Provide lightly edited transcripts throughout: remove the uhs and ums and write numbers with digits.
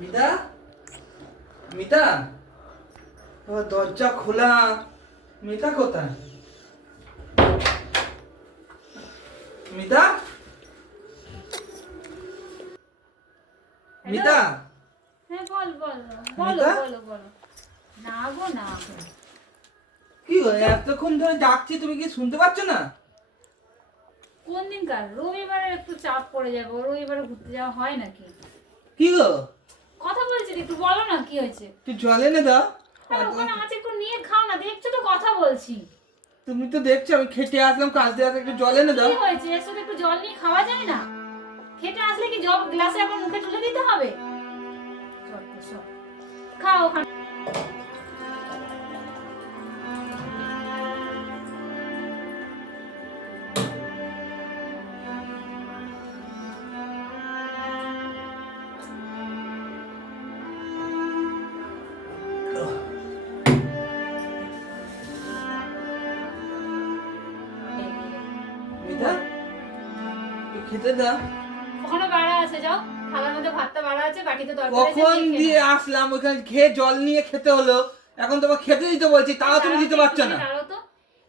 মিতা, মিতা, দরজা খোলা। মিতা কোথায়? মিতা, মিতা। হ্যাঁ বল বল বলো মিতা? বলো বলো। না গো না গো। কি গো, এতক্ষণ ধরে ডাকছি, তুমি কি শুনতে পাচ্ছ না? কোন দিনকার? রবিবারে একটু চাপ পড়ে যাবে, রবিবারে ঘুরতে যাওয়া হয় নাকি? কি গো, কথা বলছি একটু বলো না কি হয়েছে? তুই জল এনে দাও। আরে ওখানে আছে একটু নিয়ে খাও না, দেখছো তো কথা বলছি। তুমি তো দেখছো আমি খেটে আসলাম, কাজ দিয়ে আসলে একটু জল এনে দাও। কি হয়েছে? এর সাথে একটু জল নিয়ে খাওয়া যায় না? খেতে আসলে কি জল গ্লাসে আবার মুখে তুলে দিতে হবে? চল তো সব খাও ওখানে। মিতা, একটু খেতে দাও। ওখানে বাড়া আছে, যাও থালার মধ্যে ভাতটা বাড়া আছে, বাটিতে তরকারি আছে, কখন নিয়ে খেয়ে দিয়ে নাও। আসলাম, ওখানে খেয়ে জল নিয়ে খেতে হলো। এখন তোমার খেতে দিতে বলছি, তাও তুমি দিতে পারছো না। দাঁড়াও তো।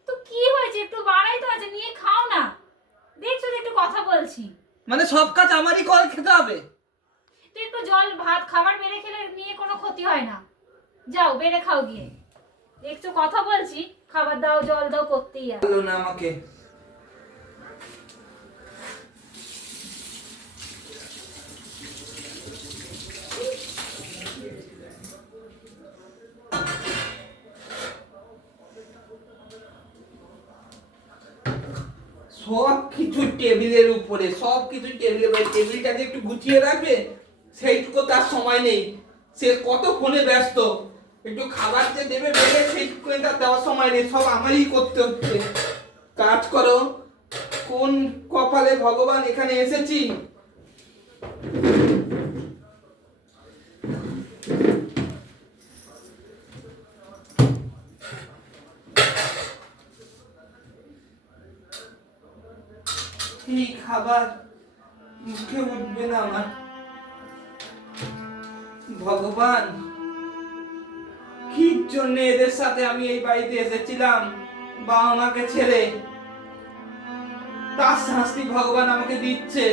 তো কি হয়েছে? একটু বাড়াই তো আছে, নিয়ে খাও না। দেখছো তো একটু কথা বলছি। মানে সব কাজ আমারই করে খেতে হবে? তো একটু জল ভাত খাবার বেড়ে খেলে নিয়ে কোনো ক্ষতি হয় না। যাও বেড়ে খাও গিয়ে। দেখছো কথা বলছি, খাবার দাও জল দাও করতেই আছে। বললো না আমাকে। সব কিছু টেবিলের উপরে, সব কিছু টেবিলের উপরে। টেবিলটাকে একটু গুছিয়ে রাখবে, সেইটুকু তার সময় নেই। সে কত ফোনে ব্যস্ত। একটু খাবার যে দেবে বেড়ে, সেইটুকু তার দেওয়ার সময় নেই। সব আমারই করতে হচ্ছে। কাজ করো। কোন কপালে ভগবান এখানে এসেছি। এই খাবার মুখে উঠবে না আমার। ভগবান, কি জন্য এদের সাথে আমি এই বাড়িতে এসেছিলাম, বাবা মাকে ছেড়ে। তার শাস্তি ভগবান আমাকে দিচ্ছে।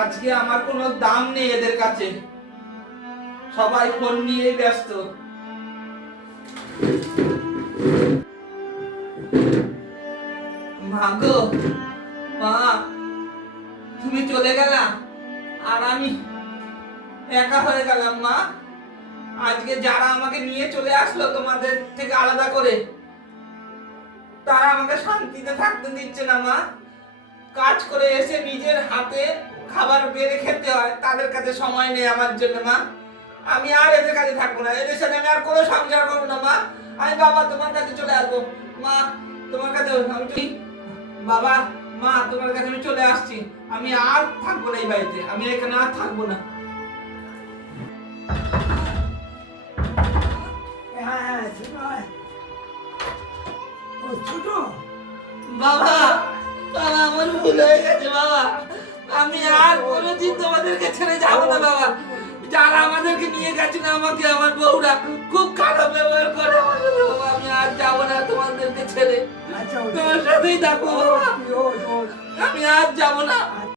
আজকে আমার কোনো দাম নেই এদের কাছে। সবাই ফোন নিয়ে ব্যস্ত। মা গো, মা, তুমি চলে গেলা আর আমি একা হয়ে গেলাম। মা, আজকে যারা আমাকে নিয়ে চলে আসলো তোমাদের থেকে আলাদা করে, তারা আমাকে শান্তিতে থাকতে দিচ্ছে না। মা, কাজ করে এসে নিজের হাতে খাবার বেড়ে খেতে হয়, তাদের কাছে সময় নেই আমার জন্য। মা, আমি আর এদের কাছে থাকবো না, এদের সাথে আমি আর কোনো সংসার করবো না। মা, আমি বাবা তোমার কাছে চলে আসবো। মা, তোমার কাছে আমি বাবা, মা, তোমার কাছে আমি চলে আসছি। আমি আর থাকবো না এই বাড়িতে, আমি এখানে আর থাকবো না। হ্যাঁ শোনায় ও ছোট বাবা, বাবা, আমার ভুল হয়ে গেছে বাবা। আমি আর কোনোদিন তোমাদেরকে ছেড়ে যাবো না বাবা। যারা আমাদেরকে নিয়ে গেছিল, আমাকে আমার বউরা খুব খারাপ ব্যবহার করে আমার সাথে বাবা। আমি আর যাবো না তোমাদেরকে ছেড়ে, আচ্ছা তোমার সাথেই থাকবো বাবা। ও আমি আর যাবো না।